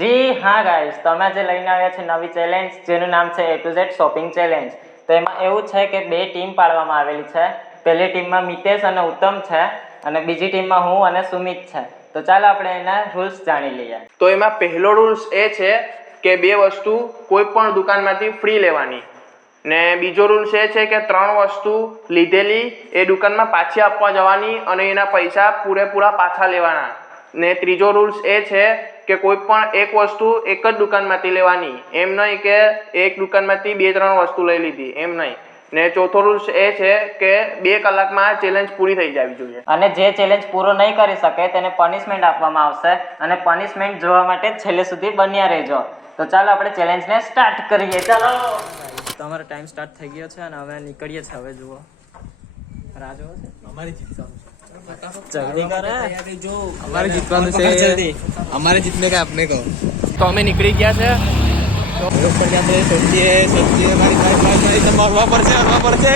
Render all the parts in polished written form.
જી હા ગાઈસ, તો અમે આજે લઈને આવ્યા છે નવી ચેલેન્જ જેનું નામ છે A to Z shopping challenge. તો એમાં એવું છે કે બે ટીમ પાડવામાં આવેલી છે. પહેલી ટીમમાં મિતેશ અને ઉત્તમ છે અને બીજી ટીમમાં હું અને સુમિત છે. તો ચાલો આપણે એના રૂલ્સ જાણી લઈએ. તો એમાં પહેલો રૂલ્સ એ છે કે બે વસ્તુ કોઈ પણ દુકાનમાંથી ફ્રી લેવાની, ને બીજો રૂલ્સ એ છે કે 3 વસ્તુ લીધેલી એ દુકાનમાં પાછી આપવા જવાની અને એના પૈસા પૂરેપૂરા પાછા લેવાના. ને ત્રીજો રૂલ્સ એ છે કે કોઈ પણ એક વસ્તુ એક જ દુકાનમાંથી લેવાની, એમ નહીં કે એક દુકાનમાંથી 2-3 વસ્તુ લઈ લીધી, એમ નહીં. ને ચોથો રૂલ્સ એ છે કે 2 કલાકમાં ચેલેન્જ પૂરી થઈ જવી જોઈએ. અને જે ચેલેન્જ પૂરો નહીં કરી શકે તેને પનિશમેન્ટ આપવામાં આવશે અને પનિશમેન્ટ જોવા માટે છેલ્લે સુધી બન્યા રહેજો. તો ચાલો આપણે ચેલેન્જને સ્ટાર્ટ કરીએ. ચાલો, તમારો ટાઈમ સ્ટાર્ટ થઈ ગયો છે અને હવે નીકળીએ છીએ. હવે જુઓ રાહ જોવો છે, અમારી જીતવાનું છે. જલ્દી કરે, અમારે જીતવાનું છે, અમારે જીતને કે આપને કહો. તો અમે નીકળી ગયા છે. ઉપર ગયા છે, સબ્જી અમારી મારવા પડશે.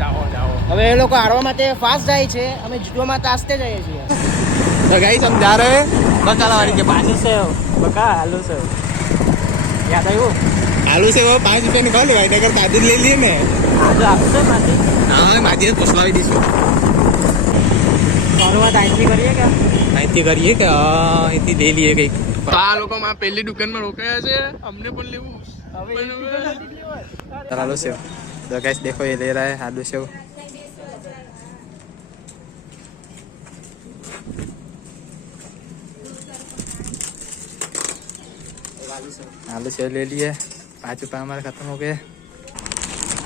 જાઓ. હવે એ લોકો હારવા માટે ફાસ્ટ જાય છે, અમે જીતવા માટે આસ્તે જઈએ છીએ. તો ગાઈસ हम जा रहे हैं बकालावाड़ी के पास. આલુ સેવ બકા, આલુ સેવ યાદ આવ્યું? आलू से वो 5 रुपया निकाल ले भाई, अगर दादी ले लिए ने આજે આપશે માથી हाँ माजी पुछलावी दीશું. શરૂઆત અહીંથી કરીએ કે અહીંથી કરીએ કે અહીંથી લઈ લઈએ કંઈક. આ લોકો માં પહેલી દુકાનમાં રોકાયા છે, અમને પણ લેવું. आलू सेव तो गाइस देखो ये ले रहा है आलू सेव. आलू सेव ले लिए. 5 रुपया हमारे खत्म हो गए.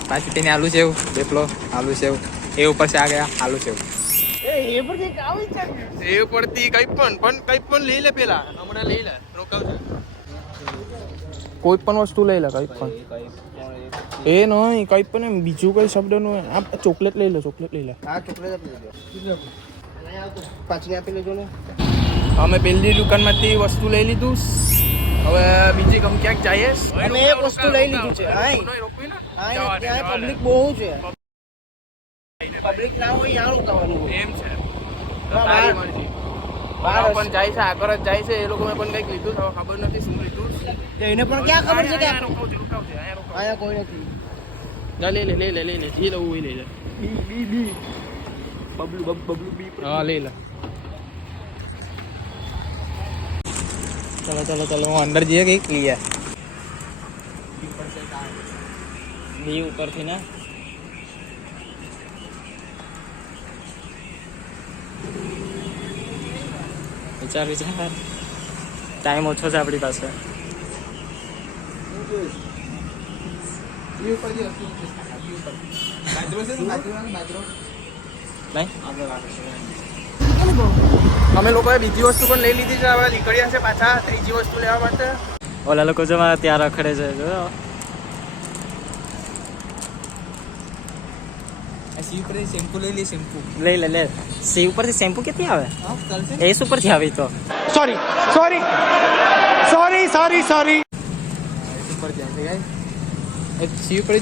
5 रुपये ने आलू सेव देख लो. आलू सेव ये ऊपर से आ गया आलू सेव. એ પર કઈ આવી છે એ પડતી કઈ પણ લઈ લે. પેલા હમણાં લઈ લે, રોકાવજો. કોઈ પણ વસ્તુ લઈ લે, કઈ પણ. એ નહીં, કઈ પણ એમ બીજું કઈ શબ્દ નું. આ ચોકલેટ લઈ લે, ચોકલેટ લઈ લે. હા ચોકલેટ આપી દેજો, પાછી આપી લેજો ને. અમે પહેલી દુકાનમાંથી વસ્તુ લઈ લીધું. હવે બીજી ગમ ક્યાંક જઈએ. અમે એક વસ્તુ લઈ લીધું છે. હા ત્યાં પબ્લિક બહુ છે. પબ્લિક ના હોય યાર રોકાવાનું એમ છે. તારી મરજી. પણ જાય છે, આગળ જ જાય છે. એ લોકોને પણ કંઈક લીધું છે, ખબર નથી શું લીધું. એને પણ ક્યાં ખબર છે કે રોકાવજે. અહીંયા કોઈ નથી. જા લઈ લે. જે લવું હોય લઈ લે. બી બબલુ બી. હા લઈ લે. ચલો હું અંદર જઈએ કંઈક લઈએ. બી ઉપરથી ને વિચાર ટાઈમ ઓછો છે આપણી પાસે. અમે લોકોએ બીજી વસ્તુ પણ લઈ લીધી છે. હવે નીકળ્યા છે પાછા ત્રીજી વસ્તુ લેવા માટે. ઓલા લોકો જો મારા ત્યાં રખડે છે. જો શેમ્પુ લઈ લે. શેમ્પુ લઈ લે. સી ઉપરથી શેમ્પુ ક્યાંથી આવે? એસ ઉપરથી આવી તો સોરી ઉપર જાય છે ગાઈસ. એક સી ઉપર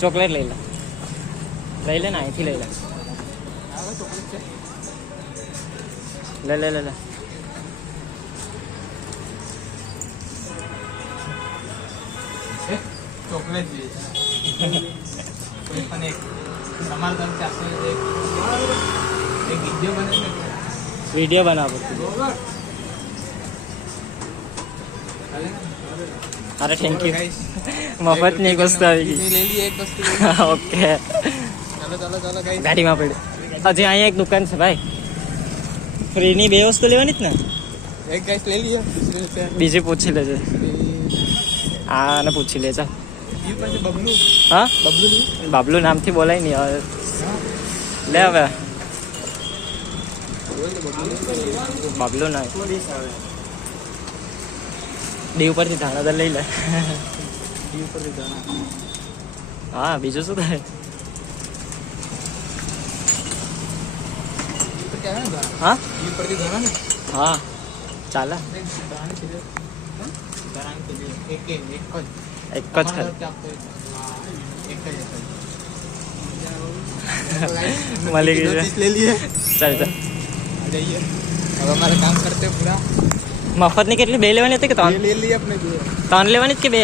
ચોકલેટ લઈ લે ને અહીંથી લઈ લે. લે ચોકલેટ જોઈએ. કોઈ પણ એક તમારે તમે ચારસો એક વિડીયો બનાવો. અરે થેન્ક યુ. મફતની એક વસ્તુ આવી ગઈ. લઈ લઈએ એક વસ્તુ. ઓકે, ચાલો ગાઈસ. ગાડીમાં પડી. હજી અહીંયા એક દુકાન છે ભાઈ, ફ્રીની 2 વસ્તુ લેવાની જ ને. એક ગાઈસ લઈ લઈએ. બીજી પૂછી લેજે. હા અને પૂછી લે. ચાલ. બબલુ. હા બબલુ બાબલું નામથી બોલાય નહીં હવે. લે હવે બાબલું ના ડી ઉપરથી ધાણા લઈ લે. હા બીજું શું થાય? હા હા ચાલે. એક જ ખાલી मली गई ले लिए चल चल जाइए अब हमारा काम करते पूरा મફતની કેટલી બે લેવાની હતી કે ત્રણ લઈ લઈએ આપણે જોઈએ ત્રણ લેવાની જ કે બે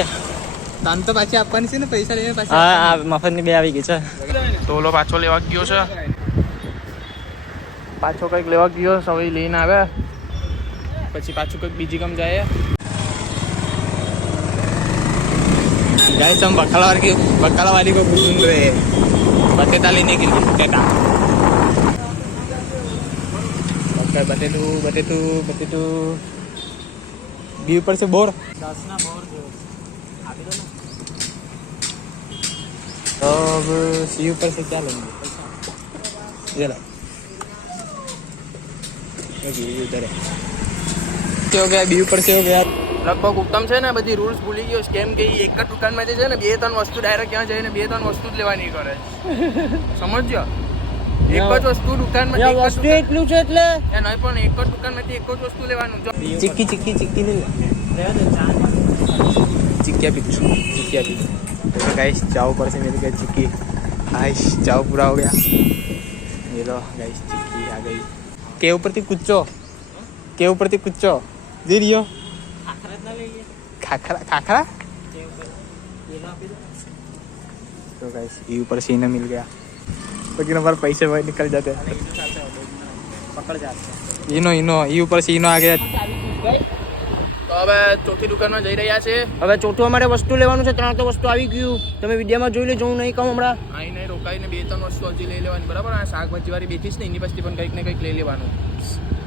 તાન તો પાછી આપવાની છે ને પૈસા લઈને પાછી હા આ મફતની બે આવી ગઈ છે તોલો પાછો લેવા ગયો છે પાછો કંઈક લેવા ગયો સવાઈ લઈને આવે પછી પાછું કંઈક બીજી કમ જાય गाइस हम बकाला वाली को घूम रहे हैं बटेटा लेने के लिए बटेटू बी ऊपर से बोर 10 ના બોર આપી દો ને तो अब सी ऊपर से क्या लेंगे ये लो उधर है हो गया बी ऊपर से हो गया લગભગ ઉત્તમ છે ને બધી રૂલ્સ ભૂલી ગયો કેમ કે ઈ એક જ દુકાનમાં જે છે ને 2-3 વસ્તુ ડાયરેક્ટ ક્યાં જઈને 2-3 વસ્તુ જ લેવાની કરે સમજ્યો એક જ વસ્તુ દુકાનમાં એક વસ્તુ એટલું છે એટલે એ નહીં પણ એક જ દુકાનમાંથી એક જ વસ્તુ લેવાનું જો चिक्की ले चिक्किया भी तो गाइस चाव पर से मिल गया चिक्की गाइस चाव पूरा हो गया ये लो गाइस चिक्की आ गई के ऊपर थी कुच्चो दे रियो खाखरा तो गाइस ये ऊपर से इन्हें मिल गया लेकिन हमारे पैसे वही निकल जाते પકડ જાતે इनो ये ऊपर से इनो आ गया તો હવે ચોથી દુકાનમાં જઈ રહ્યા છે હવે ચોથું અમારે વસ્તુ લેવાનું છે 3 તો વસ્તુ આવી ગયું તમે વિડીયોમાં જોઈ લેજો હું નહીં કહું હમણાં આઈને રોકાઈને 2-3 વસ્તુ હજી લઈ લેવાની બરાબર આ શાકભાજી વાળી બેઠી છે ને એની પાસેથી પણ કંઈક ને કંઈક લઈ લેવાનું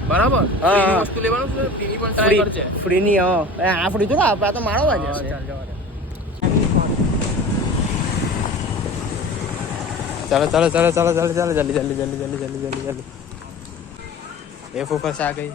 બરાબર ફ્રીની વસ્તુ લેવાનું છે ફ્રીની પણ ટ્રાય કરજે ફ્રીની આ ફ્રી તો આ તો મારો વાજે છે चलो जल्दी ये फोकस आ गई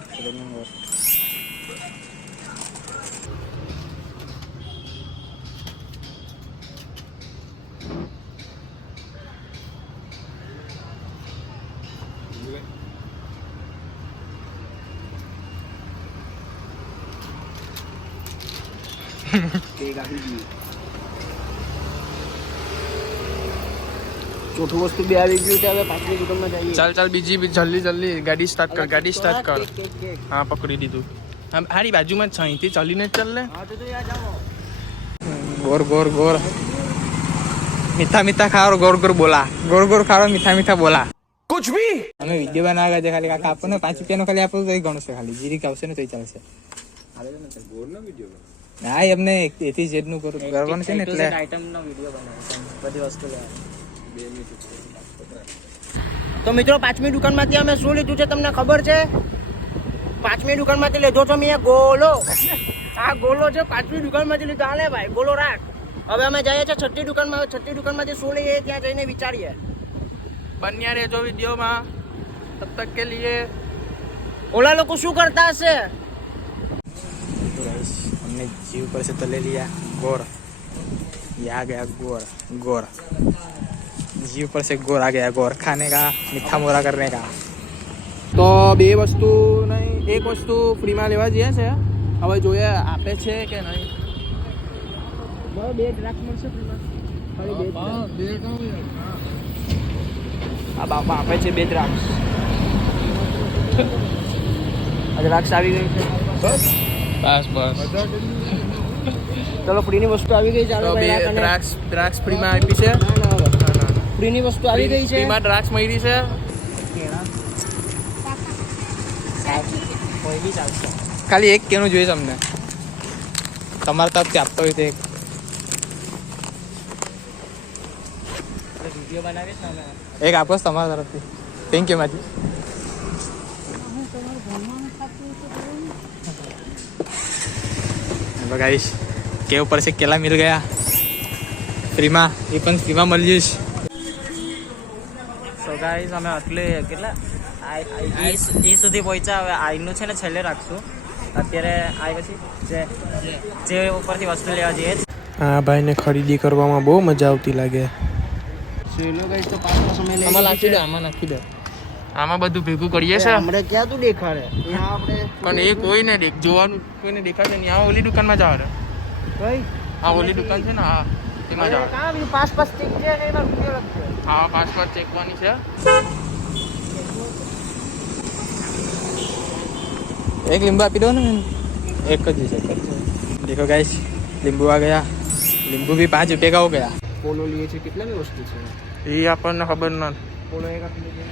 ચોથું વસ્તુ બે આવી ગયું છે હવે પાંચમી દુકાનમાં જઈએ ચાલ બીજી જલ્દી ગાડી સ્ટાર્ટ કર હા પકડી દીધું હારી બાજુમાં જ છે અહીંથી ચાલીને જ ચાલ લે હા તો યાર જાઓ गोर मीठा खा और गोर बोला खा और मीठा बोला कुछ भी हमें वीडियो बनाएगा जे खाली काका आपने 5 રૂપિયાનો ખાલી આપો તો ઘણું છે ખાલી જીરી આવશે ને તો ચાલશે ના એમને એથી જેડ નું કરવાનું છે ને એટલે આઈટમ નો વિડિયો બનાવ્યો છે બધી વસ્તુ લેવાની તો મિત્રો પાંચમી દુકાનમાંથી અમે શું લીધું છે તમને ખબર છે પાંચમી દુકાનમાંથી લીધો છો મેં ગોલો આ ગોલો છે પાંચમી દુકાનમાંથી લીધો હાલે ભાઈ ગોલો રાખ હવે અમે જઈએ છીએ છઠ્ઠી દુકાનમાંથી શું લઈએ ત્યાં જઈને વિચારીએ બન્યા રહેજો વિડીયોમાં તબ તક કે लिए ઓલા લોકો શું કરતા હશે हमने जीव पर से तो ले लिया गोर ये आ गया गोर जीव पर से गोर आ गया गोर खाने का मीठा मोरा करने का તો બે વસ્તુ નહીં એક વસ્તુ ફ્રીમાં લેવા જઈએ છે હવે જોઈએ આપે છે કે નહીં બે દ્રાક્ષ મળશે ફ્રીમાં આ બાપા આપે છે બે દ્રાક્ષ આ દ્રાક્ષ આવી ગઈ છે બસ ચલો ફ્રીની વસ્તુ આવી ગઈ છે તો બે દ્રાક્ષ ફ્રીમાં આપી છે ફ્રીની વસ્તુ આવી ગઈ છે ફ્રીમાં દ્રાક્ષ મળી છે કોઈ બી ચાલશે ખાલી એક કેનું જોઈએ તમને તમારા તરફથી આપતો હોય તો એક વિડીયો બનાવીશ ને અમે એક આપો છો તમારા તરફથી થેન્ક યુ માજી गाइस के ऊपर से केला मिल गया फ्रीમાં એ પણ ફ્રીમાં મળ્યું છે સો ગાઈસ અમે આટલે કેટલા એ સુધી પહોંચ્યા હવે આઈનું છે ને છેલ્લે રાખશું અત્યારે આઈ પછી જે ઉપરથી વસ્તુ લેવા જઈએ આ ભાઈને ખરીદી કરવામાં બહુ મજા આવતી લાગે ચલો ગાઈસ તો પાછો સમય લઈ આમાં નાખી દે આમાં બધું ભેગું કરીએ છે આપણે ક્યાં તું દેખાડે અહીંયા આપણે પણ એ કોઈને જોવાનું કોઈને દેખાશે નહીં આ ઓલી દુકાનમાં જવાનું કઈ આ ઓલી દુકાન છે ને હા એમાં જવાનું કાં બી પાસ ટિક છે ને એમાં રૂપિયો લખશે હા પાસપોર્ટ ચેક કરવાની છે એક લીંબુ આપી દો ને एक का जूस देखो गाइस नींबू आ गया नींबू भी 5 रुपये का हो गया પોલો લીએ છે કેટલાની વસ્તુ છે એ આપણને ખબર નથી. પોલો એક આપી દેજો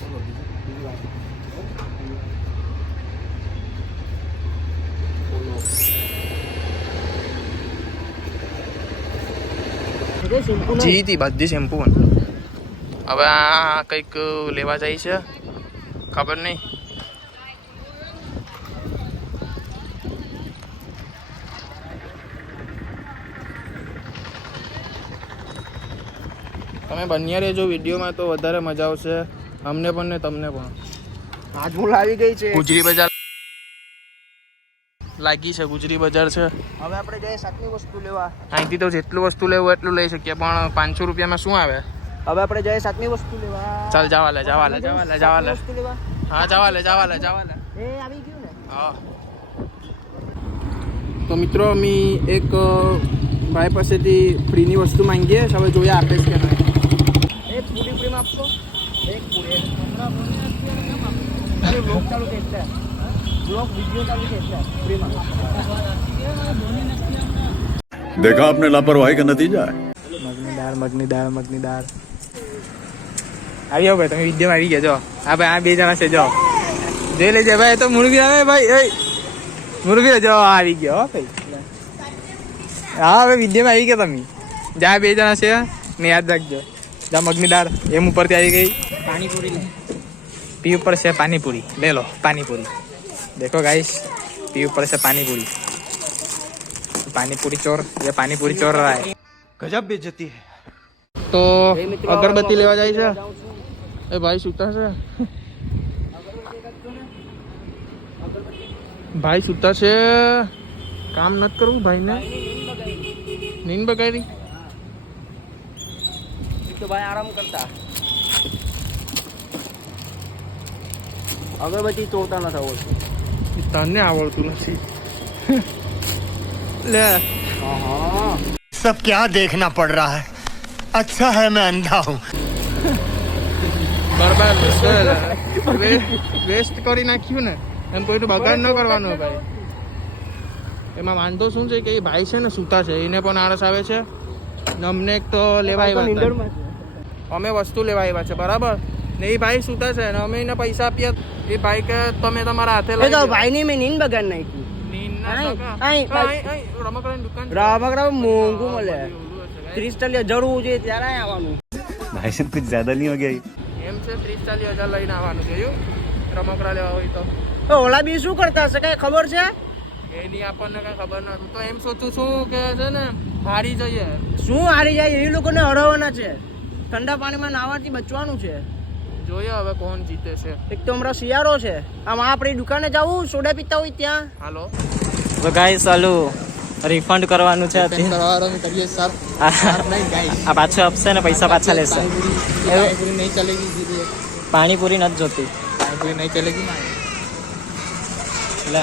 પોલો બીજી વાત પોલો શેમ્પુ જી હતી બધી શેમ્પુ. હવે આ કંઈક લેવા જાય છે ખબર નહીં. તમે બન્યા રહેજો વિડીયોમાં તો વધારે મજા આવશે અમને પણ ને તમને પણ. હાજમૂલ આવી ગઈ છે ગુજરી બજાર લાગી છે. ગુજરી બજાર છે. હવે આપણે જઈએ સાતમી વસ્તુ લેવા અહીંથી તો જેટલું વસ્તુ લેવું એટલું લઈ શકીએ પણ 500 રૂપિયામાં શું આવે. હવે આપણે જઈએ સાતમી વસ્તુ લેવા ચાલ જવા લે વસ્તુ લેવા હા જવા લે એ આવી ગયું ને હા. તો મિત્રો અમે એક ભાઈ પાસેથી ફ્રીની વસ્તુ માંગીએ હવે જોઈએ આપે છે કે નહીં. એક પૂરી પ્રેમ આપશો એક પૂરી બ્લોગ ચાલુ છે એટલે બ્લોગ વિડીયો ચાલુ છે એટલે પ્રેમ देखा आपने लापरवाही का नतीजा है. મગની દાળ આવી આવો ભાઈ તમે વિડીયોમાં આવી ગયા જો હા ભાઈ આ 2 જણા છે જો જોઈ લેજે ભાઈ તો મુરગી આવે ભાઈ એ મુરગી જો આવી ગયો હો ભાઈ હા હવે વિડીયોમાં આવી ગયા તમે જ્યાં 2 જણા છે ને યાદ રાખજો જ્યાં મગની દાળ એમ ઉપરથી આવી ગઈ પાણીપુરી લે પી ઉપર છે પાણીપુરી ले लो पानीपुरी देखो गाइस पी ऊपर से पानीपुरी पानीपुरी चोर ये पानीपुरी चोर रहा है गजब बेइज्जती है. તો અગરબત્તી લેવા જાય છે એ ભાઈ સૂતા છે કામ નથી કરવું ભાઈને નીંદ બગાડી તો ભાઈ આરામ કરતા અગરબત્તી તોડતા ન થવો તને આવડતું નથી લે सब क्या देखना पड़ रहा है अच्छा है मैं अंधा हूँ બરબાદ વેસ્ટ કરી નાખ્યું ને એમ કોઈનું બગાડ ન કરવાનો ભાઈ. એમાં વાંધો શું છે કે એ ભાઈ છે ને સૂતા છે એને પણ આળસ આવે છે ને અમને એક તો લેવા આવ્યા હતા. અમે વસ્તુ લેવા આવ્યા છે બરાબર ને એ ભાઈ સૂતા છે ને અમે એને પૈસા આપ્યા. એ ભાઈ કે તમે તમારા હાથે લઈ જાઓ. ભાઈની મેં નીંદ બગાડ નાખી રમકડાની દુકાન રામકડા મોંઘું મળે 30-40 જડવું જોઈએ ત્યારે આવવાનું भाई साहब कुछ ज्यादा नहीं हो गया ये? એમ છે 30-40 હજાર લઈને આવવાનું છે રમકડા લેવા હોય તો. તો ઓલા બી શું કરતા હશે કઈ ખબર છે એની આપણને કઈ ખબર નથી. હું તો એમ સોચું છું કે છે ને હારી જઈએ. શું હારી જાય એ લોકોને હરાવવાના છે ઠંડા પાણીમાં નાહવાથી બચવાનું છે જોઈએ હવે કોણ જીતે છે. એક તો હમણાં શિયાળો છે આમ આપણી દુકાને જવું સોડા પીતા હોય ત્યાં હાલો તો ગાઈસ ચાલુ રિફંડ કરવાનું છે કરીએ સર આ પાછો આપશે ને પૈસા પાછા લેશે પાણીપુરી નહીં ચલેગી. પાણીપુરી નથી જોતી પાણીપુરી નહીં ચલેગી ના લે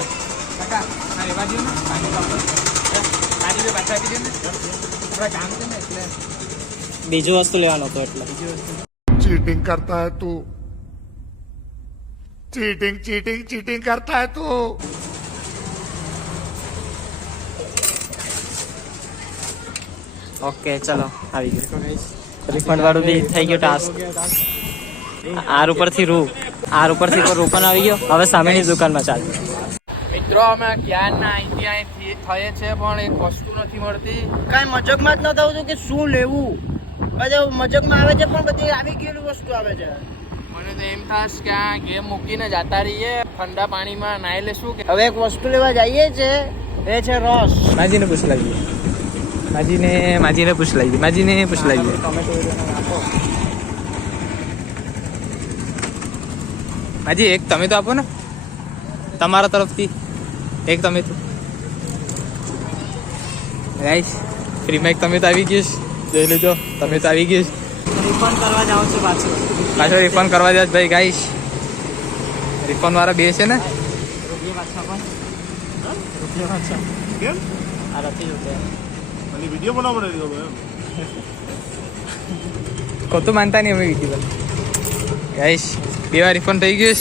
બીજું વસ્તુ લેવાનું હતું એટલે चीटिंग करता है तू चीटिंग चीटिंग चीटिंग करता है तू ઓકે ચલો આવી ગયું રિફંડ વાળું બી થઈ ગયું ટાસ્ક. આર ઉપરથી રૂ રૂ પણ આવી ગયો. હવે સામેની દુકાનમાં ચાલ. મિત્રો અમે ક્યારના અહીંથી અહીં થયે છે પણ એક વસ્તુ નથી મળતી. કઈ મજકમાં જ ન થવું હતું કે શું લેવું બધું મજકમાં આવે છે પણ બધી આવી ગયેલી વસ્તુ આવે છે મને તો એમ થાય કે આ ગેમ મૂકીને જતા રહીએ ઠંડા પાણીમાં નાહી લેશું કે હવે એક વસ્તુ લેવા જઈએ છે એ છે રસ માજીને પૂછ લાવીએ માજીને પૂછ લાવીએ માજી એક તમે તો આપો ને તમારા તરફથી એક તમે તો ગાઈસ ફ્રીમાં એક તમે તો આવી ગઈશ જોઈ લેજો તમે તો આવી ગઈશ રિફંડ કરવા જાઉં છું પાછો રિફંડ કરવા જાય ભાઈ ગાઈસ રિફંડ વાળા 2 છે ને રૂપિયા પાછા કેમ આ નથી જોતે ખોટું માનતા નહીં અમે વિડીયો ગાઈસ 2 વાર રિફંડ થઈ ગયું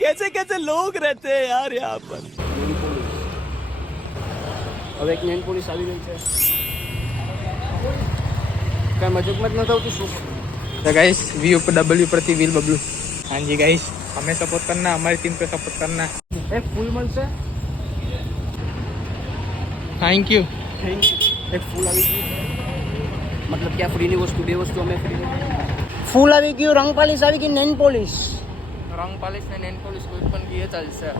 कैसे कैसे लोग रहते हैं यार यहाँ पर. હવે એક નેન પોલીસ આવી રહી છે. કઈ મજાકમાં જ ન થતું શું? तो गाइस वी ऊपर डब्ल्यू प्रति व्हील बबलू. हाँ जी गाइस हमें सपोर्ट करना, हमारी टीम पे सपोर्ट करना. એક ફૂલ મળશે. Thank you. એક ફૂલ આવી ગયું, મતલબ કે આ ફ્રીની વસ્તુ, બે વસ્તુ અમે ફ્રી. ફૂલ આવી ગયું, રંગ પોલીસ આવી ગઈ, નેન પોલીસ. रंग पॉलिश ने नेल पॉलिश कोई पण किए चलશે.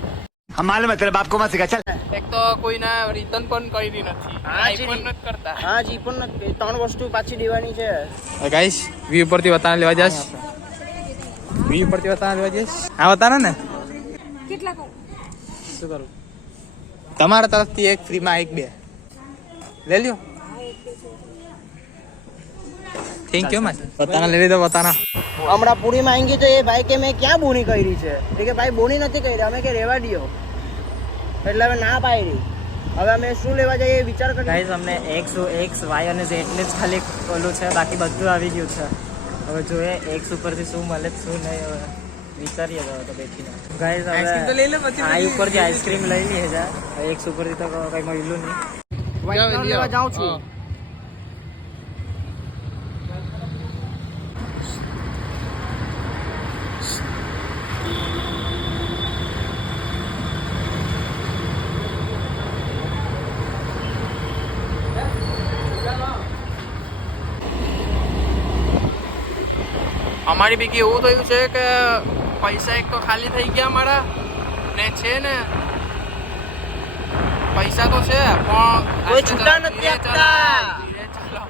हमारे मतलब बाप को मत सिखा चल. એક તો કોઈના રિટર્ન પણ કરી નથી, આઈફોન નથી કરતા. હા જી પણ નથી, 3 વસ્તુ પાછી દેવાની છે. गाइस वी ઉપરથી બતાવવા લેવા જાસ. વી ઉપરથી બતાવવા લેવા જાસ. હા બતાના ને કેટલા કહું? શું કરું? તમારા તરફથી એક ફ્રીમાં એક બે ले लियो. Thank you much. बताना ले लीધો बताना. હમણાં પૂરી માંગી તો એ ભાઈ કે મેં ક્યાં બોની કરી છે. એ કે ભાઈ બોની નથી કરી, અમે કે રેવા દો, એટલે હવે ના પાડી. હવે અમે શું લેવા જઈએ એ વિચાર કરીએ. ગાઈઝ અમને x y અને z ને જ ખાલી ઓલું છે, બાકી બધું આવી ગયું છે. હવે જોઈએ x ઉપરથી શું મળે શું નહીં, હવે વિચારીએ તો બેઠીને. ગાઈઝ આઈસ્ક્રીમ તો લઈ લે પછી આ ઉપરથી આઈસ્ક્રીમ લઈ લઈએ છે. x ઉપરથી તો કઈ મળ્યું નહીં. વ્હાઈટ કલર લેવા જાઉં છું. અમારી ભેગી એવું થયું છે કે પૈસા એક તો ખાલી થઈ ગયા અમારા, ને છે ને પૈસા તો છે પણ કોઈ છૂટા નથી આપતા. ધીરે ચાલો.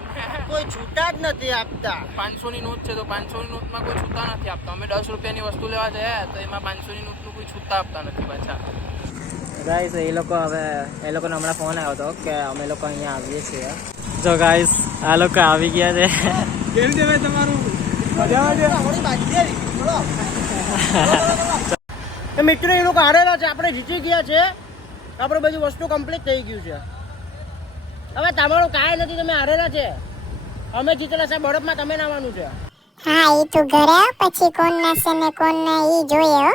કોઈ છૂટા જ નથી આપતા. 500 ની નોટ છે તો 500 ની નોટમાં કોઈ છૂટા નથી આપતા. અમે 10 રૂપિયાની વસ્તુ લેવા જઈએ તો એમાં 500 ની નોટનું કોઈ છૂટા આપતા નથી પાછા. ગાઈઝ એ લોકોનો હમણાં ફોન આવ્યો હતો કે અમે લોકો અહીંયા આવીએ છીએ. જો ગાઈઝ આ લોકો આવી ગયા છે. કેમ છે ભાઈ તમારું? મજામાં છે? એ મિત્રો એ લોકો હારેલા છે, આપણે જીતી ગયા છે, આપણે બધી વસ્તુ કમ્પ્લીટ થઈ ગયું છે. હવે તમારું કાંઈ નથી, તમે હારેલા છે, અમે જીતેલા છે. બરફમાં તમે નાવાનું છે. હા એ તો ઘરે પછી કોણ નાશે ને કોણ નહીં ઈ જોઈએ હો.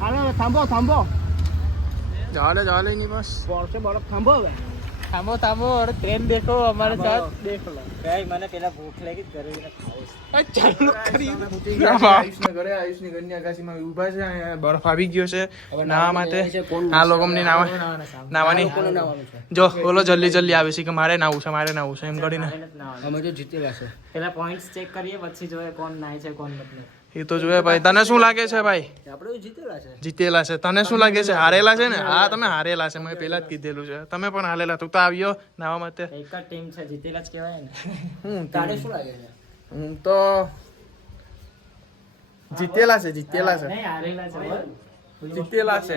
હાલો થાંભો ચાલે ચાલે નહીં બસ. પડશે બરફ. થાંભો હવે. થાંભો થાંભો और ट्रेन देखो हमारे साथ. દેખ લો. ગાઈ મને પેલા ભૂખ લાગી ઘરે ખાવું. ચાલુ કરી. આયુષના ઘરે આયુષની ઘરની આકાશીમાં ઊભા છે. અહીંયા બરફ આવી ગયો છે નાવા માટે. આ લોકો અમને નાવાની જો બોલો જલ્દી જલ્દી આવે છે કે મારે નાવું છે એમ કરીને. અમે તો જીતેલા છે. પેલા પોઈન્ટ્સ ચેક કરીએ પછી જોઈએ કોણ નાય છે કોણ નથી. એ તો જોઈએ ભાઈ. તને શું લાગે છે ભાઈ? આપણે જીતેલા છે. જીતેલા છે. તને શું લાગે છે? હારેલા છે ને? હા તમે હારેલા છે, મેં પહેલા જ કીધેલું છે. તમે પણ હારેલા. તું તો આવ્યો નાવા માટે. એક જ ટીમ છે, જીતેલા જ કહેવાય ને. તારે શું લાગે છે? હું તો જીતેલા છે નહીં હારેલા છે. જીતેલા છે.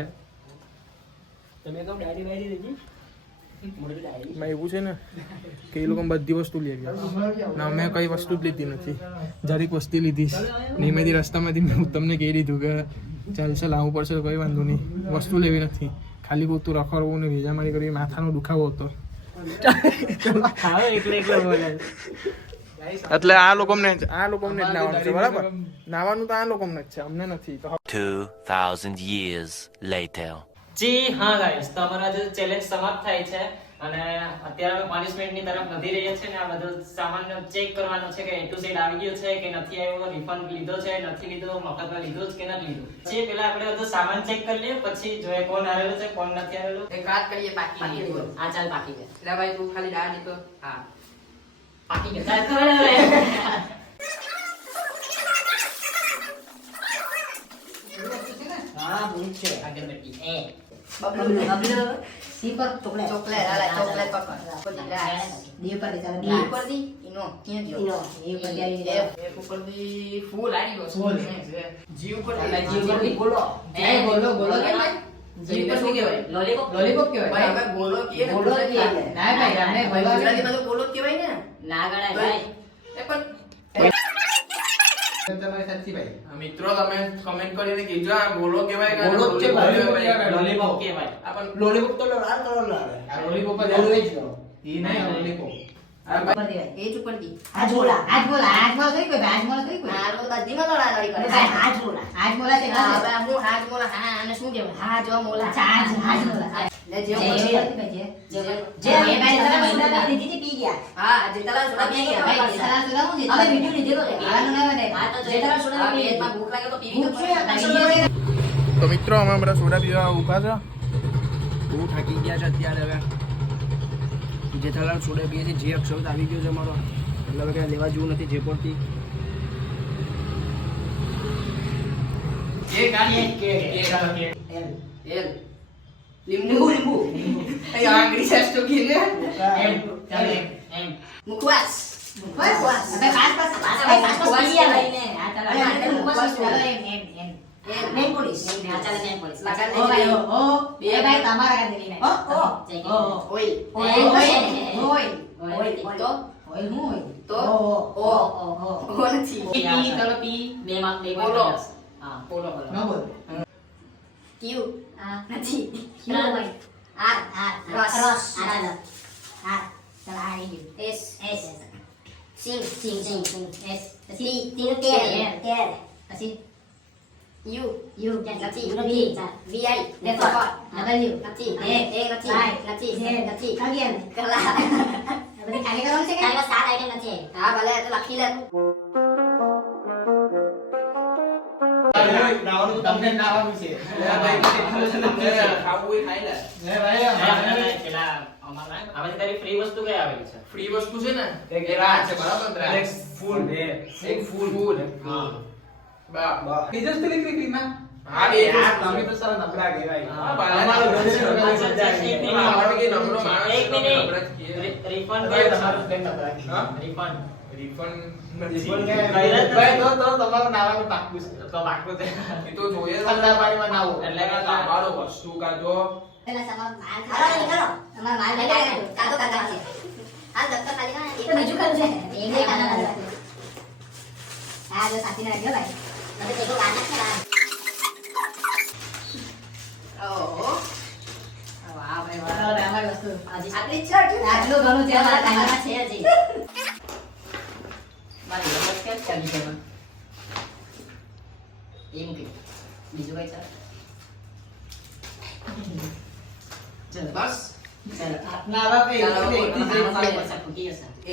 તમે કહો ડાયરી વાયરી દેજી. એમાં એવું છે ને કે એ લોકો બધી વસ્તુ લઈ ગયા ના મેં કઈ વસ્તુ જ લીધી નથી. જરીક વસ્તુ લીધી ને એમાંથી રસ્તામાંથી મેં તમને કહી દીધું કે ચાલશે લાવવું પડશે તો કઈ વાંધો નહીં, વસ્તુ લેવી નથી, ખાલી પોતું રખડવું ને ભેજામારી કરી માથાનો દુખાવો હતો. એટલે આ લોકોને જ નાવાનું છે બરાબર. નાવાનું તો આ લોકોને જ છે, અમને નથી. તો 2000 years later. જી હા ગાઈસ, તો અમારા જે ચેલેન્જ સમાપ્ત થાય છે અને અત્યારે અમે પનિશમેન્ટ ની તરફ વધી રહ્યા છે ને આ બધો સામાન ચેક કરવાનો છે કે A to Z આવી ગયો છે કે નથી આવ્યો, રિફંડ લીધો છે નથી લીધો, મફતમાં લીધો છે કે નથી લીધો. જે પહેલા આપણે બધો સામાન ચેક કરી લઈએ પછી જોઈએ કોણ હારેલો છે કોણ નથી હારેલો. એક વાત કરીએ બાકી આ ચાલ બાકી છે. એટલે ભાઈ તું ખાલી દાળ દીધો. હા બાકી છે ચાલ કરે હા ભૂખ છે આગળબત્તી એ બબલુ સી પર ચોકલેટ હાલે ચોકલેટ પકડ ડી પર દી ઇનો ક્યાં ગયો એ પર આવી ગયો એ ઉપર દી ફૂલ આવી ગયો ફૂલ જી ઉપર દી બોલો એ બોલો કે ભાઈ જી પર શું કહેવાય લોલીપોપ કહેવાય ભાઈ હવે બોલો કે ના ભાઈ રામે ભાઈ ગુજરાતીમાં તો બોલો કહેવાય ને ના ગણાય ભાઈ એ પણ મિત્રો તમે કમેન્ટ કરીને કહેજો આ બોલો કેવાય કે બોલો જ છે ભાઈ. લોલીપોપ કહેવાય. આપણ લોલીપોપ તો લાલ કલર લાગે. લોલીપોપ જ નોનવેજ નો. ઈ નહીં લોલીપોપ. એજ ઉપર દી હાથ બોલા હાથ બોલા હાથ બોલા કઈ કોઈ હાથ બોલા કઈ કોઈ આ લોકો બધીમાં લડાઈ કરે ભાઈ હાથ બોલા હાથ બોલા છે હા હવે હું હાથ મોલા હા અને શું કહેવાય હા જો મોલા અચ્છા હાથ બોલા લે જે જે એ ભાઈ તમે સોડા લીધી પી ગયા હા જેતલા સોડા પી ગયા ભાઈ જેતલા સોડા હું અમે વિડિયો લીધેલો છે આનું ના મને હા તો જેટલા સોડા પી પેટમાં ભૂખ લાગે તો પીવી ભૂખ તો શું યાર તો મિત્રો અમે હમણાં સોડા પીવા ઊભા છે બહુ થાકી ગયા છે અત્યારે હવે જેઠાલાલ સોડા પીએ છે જે અક્ષર આવી ગયો છે અમારો એટલે હવે કાંઈ લેવા જેવું નથી જે પડતી એલ લીંબુ અહીં આંગળી સાસ તો કે ને મુખવાસ બસ હવે પાસ પી ગયા લઈને આ ચાલો અને મુખવાસ ચાલો એમ મેન પોલીસ આ ચાલે મેં પોલીસ લગન ઓ ભાઈ ઓ બે ભાઈ તમારા કાંઈ નહીં ઓ ઓઇલ ઓય તો ઓય હું તો ઓ નથી પી ચાલો પી બે માં બોલો. હા બોલો ન બોલ ક્યુ નથી ક્યુ આર રસ રસ ચાલો હા ચાલો આ આવી ગયું એસ એસ સિંગ એસ ટી ટી કેર પછી યુ યુ નથી બી વીઆઈ લેફ્ટ ડબલ્યુ નથી એ એ નથી નથી નથી અગેન કલા બધી ખાલી કરવાનું છે કે તારા સાત આઈટમ નથી હા ભલે તો લખી લે તું ફ્રી વસ્તુ કઈ આવેલી છે? ફ્રી વસ્તુ છે ને એક રાત છે બરાબર એક ફૂલ હા બીજું સ્ત્રી ક્રિકેટમાં હા બે તમે તો સારા નબળા કહેવાય હા અમારો એક મિનિટ રિફંડ ભાઈ, તમારું કેમ નબળા કીધું? હા? રિફંડ રિફંડ ભાઈ તો તમારું નાવાનું પાક્કું છે તો પાકું છે. એ તો જોઈએ ઠંડા પાણીમાં નાવું એટલે કે તમારો વસ્તુ કાઢો પેલા સમાન માલ હાલો નીકળો તમારા માલ કાતો કાકા છે આ દફતર ખાલી ના તો બીજું કરું છે એને કાના હા જો સાથી ના ગયો ભાઈ મને તેકો કાઢા છે ઓહો વાહ ભાઈ વાહ ચાલો અમારી વસ્તુ આટલી છટ આટલું ઘણું છે અમારા કાકા કાના છે હજી મારી રમત કેમ ચાલી છે એમાં એ મૂકી દો. બીજું કઈ ચાલે ચલો બસ ચાલો ના બાપે ચાલો એકથી જ એક મારી છે. પાસે મૂકી હશે એ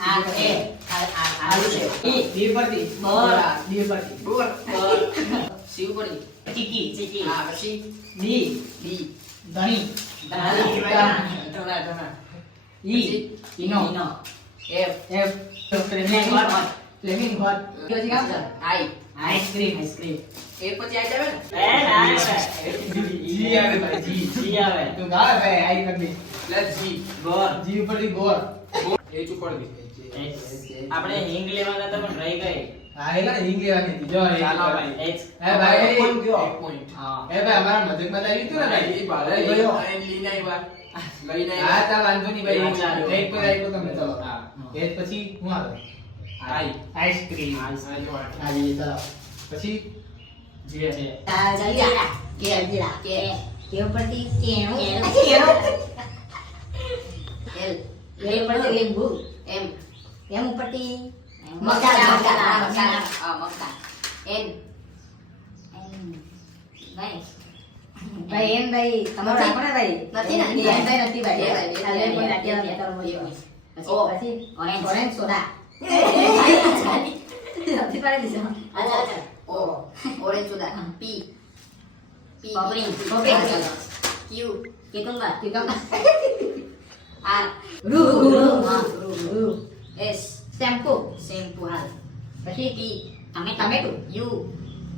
આ એ આલુ છે ઈ બી પરથી બરાબર. બી પરથી બોલ શિવ પડી ચીકી ચીકી હા પછી બી બી ધણી ઢોણા ઈ ઈનો F F flaming hot flaming hot કયો છે કામ સર આઈ આઈસ્ક્રીમ એ પછી આવી જાવે ને જી આવે ભાઈ જી જી આવે. તું ગા ભાઈ આઈ કરી દે લેટ્સ સી ગોર. જી ઉપરથી ગોર એ ચૂપડ દી આપણે હિંગ લેવાના હતા પણ રહી ગઈ. હા એલા હિંગ લેવાની હતી જો હિંગ ચાલો લેવાની. ભાઈ. એક હે ભાઈ point ગયો. એક point. હા. હે ભાઈ અમારા મધકમાં લાવ્યું હતું ને ભાઈ એ ભાલે ગયો. લઈને આવ્યા લઈને હા ચાલ વાંધો નહીં ભાઈ હા, ચાલો. એક પર આપ્યો તમને ચલો હા. એ પછી હું આવે આઈ આઈસ્ક્રીમ આ જો આવી ચલો પછી જે છે. જલ્યા કે જલ્યા કે કે ઉપરથી કેણું એલ એ ઉપરથી લીંબુ એમ એમ ઉપરથી મકાન મકાન મકાન આ મકાન એન ભાઈ ભાઈ એમ ભાઈ તમારો રાખો ને ભાઈ નથી ને? એમ ભાઈ નથી ભાઈ બે ભાઈ, બે ખાલી ભાઈ, કોઈ બે રાખેલા ભાઈ, કરવો બે જોઈએ. ભાઈ. પછી ઓ. પછી ઓરેન્જ. ઓરેન્જ સોડા નથી પાડી દીધો અચ્છા અચ્છા ઓ ઓરેન્જ સુધા પી પી પોપરી. પોપરી ક્યુ કિકુંબર કિકુંબર આર રૂ હા, રૂ એસ શેમ્પુ શેમ્પુ હાલ પછી ટી ટમેટું યુ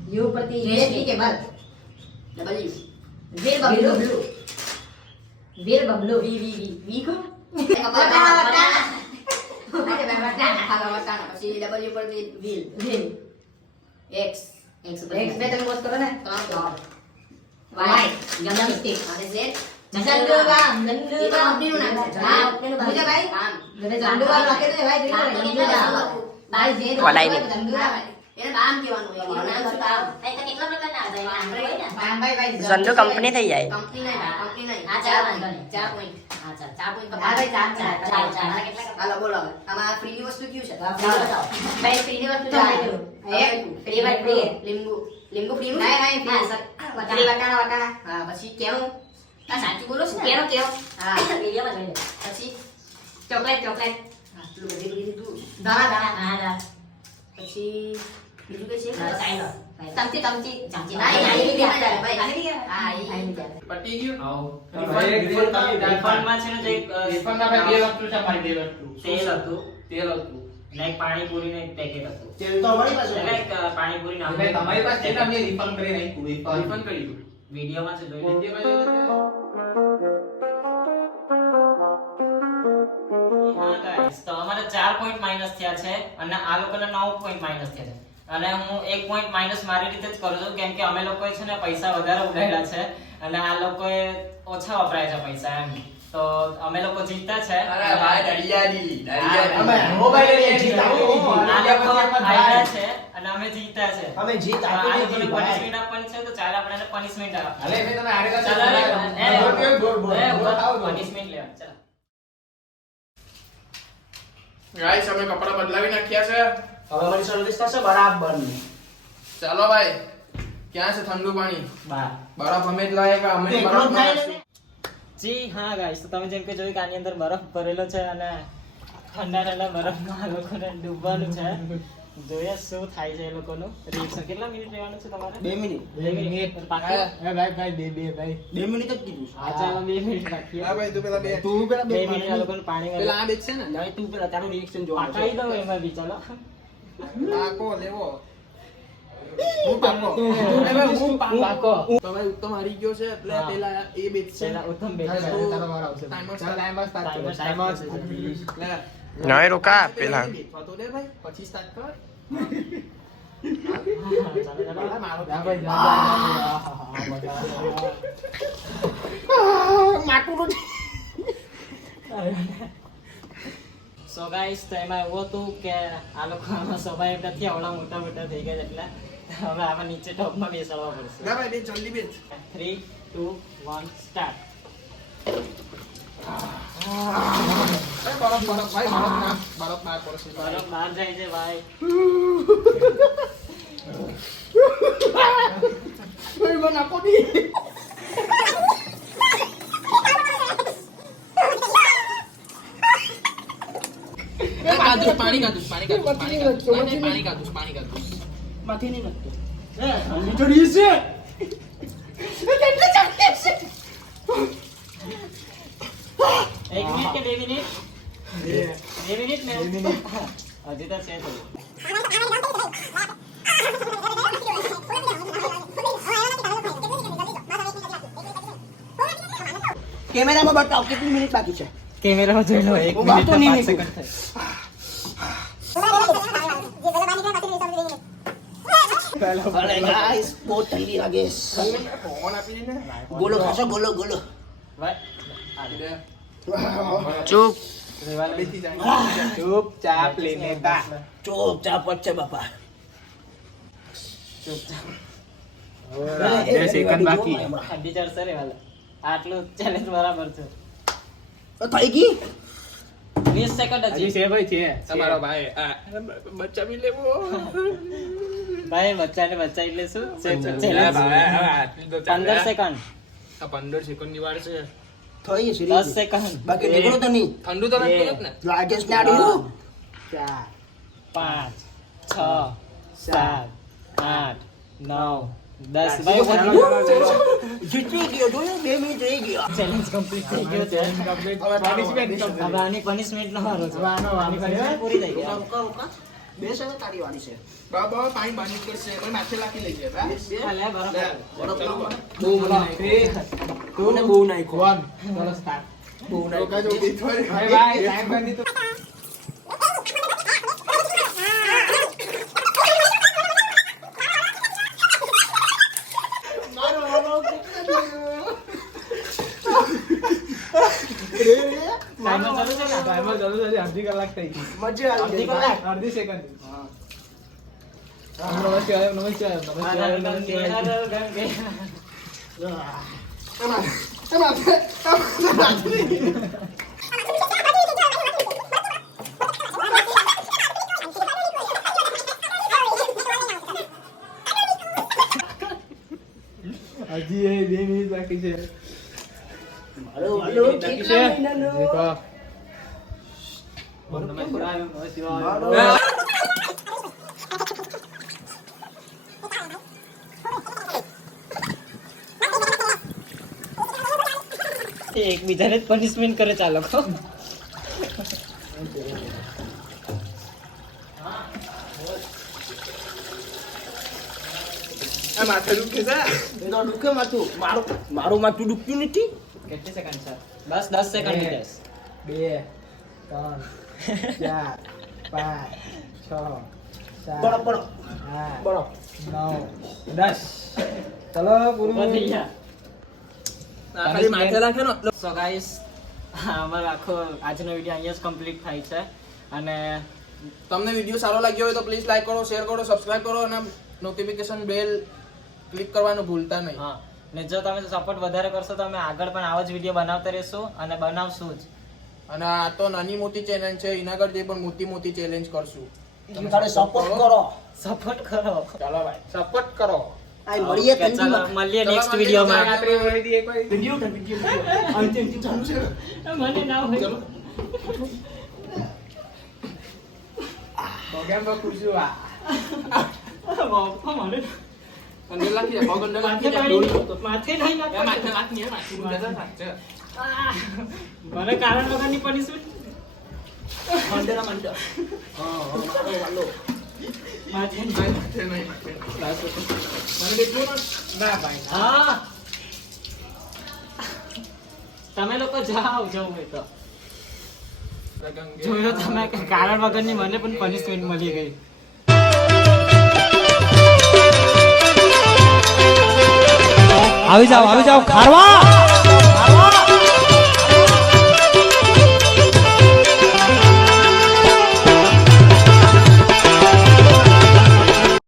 યુ પરથી વેજીટેબલ ડબલ્યુ વીર બબલુ વીર બબલુ વી વી વી વી કો વટાણા, વટાણા. અરે બે વટાણા હા વટાણા પછી ડબલ્યુ પર વ્હીલ વીર એક્સ એક્સ એક બે તમે બોલ કરો ને ત્રણ વાય ગંદમ સ્ટિક અને ઝેડ જંડુબામ એ તો કંપનીનું નામ છે હા કંપનીનું બીજો ભાઈ કામ હવે જંડુબામ લખી દે ભાઈ કામ તો જંડુબામ કેટલા ભાઈ જે વડાઈ દે. જંડુબામ એને બામ કહેવાનું હોય. એનું નામ શું બામ? કેટલા પ્રકારના આવે ભાઈ ધંધો કંપની થઈ જાય. કંપની નહીં. હા, 4 point. 4 point. અચ્છા 4 point. હા ભાઈ, ચાર. કેટલા હાલો બોલો હવે. આમાં ફ્રીની વસ્તુ કયું છે? ભાઈ ફ્રીની વસ્તુ ચાલે. એક ફ્રી માં ફ્રી. લીંબુ ફ્રીનું છે? નહીં હા, સર વટાણા. ફ્રી વટાણા. હા, પછી કેવું? આ સાચું બોલો છો ને? કેનો કેવો હા, વિડિયોમાં જોઈ લે. પછી ચોકલેટ આટલું બધી લીધું. દાણા. હા પછી બીજું કઈ છે? ચાલો ચમચી ના, એ આઈ લીધી ભાઈ. હા, ઈ. પટી ગયું રિફંડમાં છે ને જે રિફંડમાં બે વસ્તુ છે મારી, બે વસ્તુ. તેલ હતું તેલ હતું. ને એક પાણીપુરીનું એક પેકેટ હતું. તેલ તો અમારી પાસે એટલે એક પાણીપુરી નામ ભાઈ તમારી પાસે છે ને, અમે રિફંડ કરી નાખ્યું. રિફંડ કરી દીધું વિડીયોમાં છે જોઈ લો. હા guys, તો અમારે 4 પોઈન્ટ માઈનસ થયા છે અને આ લોકોને 9 પોઈન્ટ માઈનસ થયા છે. અને હું 1 પોઈન્ટ માઈનસ મારી રીતે જ કરું છું, કેમ કે અમે લોકોએ છે ને પૈસા વધારે ઉડાડ્યા છે અને આ લોકોએ ઓછા વપરાય છે પૈસા એમ. તો અમે લોકો જીતતા છે. અરે ભાઈ દરિયાની અમે મોબાઈલ લઈને જીત આપી દીધી. આ લોકો હાર્યા છે અને અમે જીત્યા છે. અમે જીત આ આપી લોકોને દીધી ભાઈ. પનિશમેન્ટ આપવાની છે, તો ચાલ આપણે એને પનિશમેન્ટ આપીએ. અલે ભાઈ તમે હારેલા છો. ચાલો બોલ. પનિશમેન્ટ લેવા ચાલો. ગાઈસ અમે કપડા બદલાવી નાખ્યા છે. હવે અમારી સર્વિસ થશે બરાબર. ચાલો ભાઈ, ક્યાં છે ઠંડુ પાણી? બાર. બરફ અમે જ લાવે કે અમે એકલો જ બરફ થાય લાવીશું? જી હા ગાઈસ, તો તમે જેમ કે જોયું કે આની અંદર બરફ ભરેલો છે અને ઠંડા ઠંડા બરફમાં આ લોકોને ડૂબવાનું છે. જોઈએ શું થાય છે એ લોકોનું રિએક્શન. કેટલા મિનિટ રહેવાનું છે તમારે? 2 મિનિટ. 2 મિનિટ પાક્કું? ભાઈ ભાઈ 2 મિનિટ જ કીધું છે. હા ચાલો 2 મિનિટ રાખીએ. હા ભાઈ તું પેલા બે તું પેલા 2 બે મિનિટ આ લોકોને પાણી પેલા આ બેગ છે ને નહીં, તું પેલા તારું રિએક્શન જોવાનું પાકાઈ છે. દો એમાં બી ચાલો. પાકો લેવો હું પાકો હું પાકો. તો ભાઈ ઉત્તમ હારી ગયો છે એટલે હા. પેલા એ બેગ છે પેલા ઉત્તમ બેઠા છે. તારો વાર આવશે. ટાઈમર ચાલ ટાઈમ પાસ start કરો. Timer time pass. લે નહીં રોકા પેલા. તો દે ભાઈ પછી સ્ટાર્ટ કર હા, ચાલો ચાલો. મારો જા ભાઈ જા, જા. સો ગાઈસ, તો એમાં એવું હતું કે આ લોકો આમાં સવાય નથી, આવડા મોટા મોટા થઈ ગયા છે એટલે હવે આમાં નીચે ટોપમાં બેસાડવા પડશે. ના ભાઈ બે જલ્દી બેસ 3 2 1 સ્ટાર્ટ. બરફ ભાઈ બરફ બહાર પડશે બરફ બહાર જાય છે ભાઈ. ભાઈ મને આપો દી પાણી કાઢું માથી નહીં લાગતો. એક મિનિટ કે 2 મિનિટ? 2 મિનિટ ને હજી તો છે થોડું. કેમેરામાં બતાવ કેટલી મિનિટ બાકી છે. કેમેરામાં જોઈ લો 1 હું મિનિટ બાતો ને નહીં 5 નીકળું. સેકન્ડ થાય. અરે ગાઈસ બહુ ઠંડી લાગે છે. ફોન આપી દે ને ગોલો ખાશો ગોલો ગોલો. ભાઈ ચૂપ બેસી જાય ચૂપચાપ લઈને તા. ચૂપચાપ જ છે બાપા. ચૂપચાપ. 2 સેકન્ડ બાકી. ઠંડી ચડશે રે વાલા. આટલું ચેલેન્જ બરાબર છે. થઈ ગઈ. 20 સેકન્ડ હજી હજી. છે ભાઈ છે. તમારો ભાઈ બચ્ચા બી લેવો ભાઈ બચ્ચાને બચ્ચા એટલે શું? હવે ચેલેન્જ. આટલી તો ચાલે. 15 સેકન્ડ. આ 15 સેકન્ડ ની વાર છે થઈ ગઈ 10 સેકન્ડ. બાકી નીકળો તો નહીં. ઠંડુ તો નથી જ ને લાગે છે નાડું. 5 6 7 8 9 10. ભાઈ જીતી ગયો જોયો 2 મિનિટ રહી ગયો. ચેલેન્જ કમ્પ્લીટ થઈ ગયો છે. હવે આની પનિશમેન્ટ નો હારો છે. આની punishment પૂરી થઈ ગઈ. રોકા. બેસ હવે તારી વાળી છે. બાબા પાણી બહાર નીકળશે મને માથે લાખી લઈ જાય હા, લે બરાબર. બહુ નાખ્યો. બહુ નાખ્યો. ચલો start. બહુ નાખ્યો. રોકા જો બીથવાડી ભાઈ ભાઈ ટાઈમ કરી દીધું. ટાઈમર ચાલુ છે ને? ટાઈમર ચાલુ છે. અડધી કલાક થઈ ગઈ. મજા આવી અડધી ગઈ. કલાક. અડધી સેકન્ડ. હજી 2 મિનિટ બાકી છે. એકબીજાને જ પનિશમેન્ટ કરે ચાલો માથે દુખે છે દુખે માથું મારું માથું દુખતું નથી. કેટલી સેકન્ડ છે? બસ 10 સેકન્ડ ની 2 3 4 5 6 7 બરો 8 9 10. ચલો પૂરું થઈ ગયા. ખાલી માથે રાખે ને સો ગાઈસ અમારો આખો આજનો વિડીયો અહીંયા જ કમ્પ્લીટ થાય છે અને તમને વિડીયો સારો લાગ્યો હોય તો પ્લીઝ લાઈક કરો, શેર કરો, સબસ્ક્રાઇબ કરો અને નોટિફિકેશન બેલ ક્લિક કરવાનું ભૂલતા નહીં. હા ને જો તમે સપોર્ટ વધારે કરશો તો અમે આગળ પણ આવા જ વિડીયો બનાવતા રહીશું અને બનાવશું જ. અને આ તો નાની મોટી ચેલેન્જ છે, એના કરતા પણ મોટી મોટી ચેલેન્જ કરશું. તમે સપોર્ટ કરો. સપોર્ટ કરો. ચાલો ભાઈ સપોર્ટ કરો. આ મળીએ Okay, ચાલો મળીએ નેક્સ્ટ વિડીયોમાં. મને ના હોય કેમ ખુશું આ બાપા મને અંદર લાગી જાય, પગ અંદર લાગી જાય. માથે નહીં નાખો. માથે લાગી જાય, માથે લાગી જાય. મને કારણ વગરની પનિશમેન્ટ મંડરા મંડર માથે નહીં. માથે નહીં, માથે નહીં. મને દેખવું ને? ના ભાઈ હા તમે લોકો જાઓ જવું હોય તો જોયો તમે કે કારણ વગરની મને પણ પનિશમેન્ટ મળી ગઈ. આવી જાઓ ખારવા.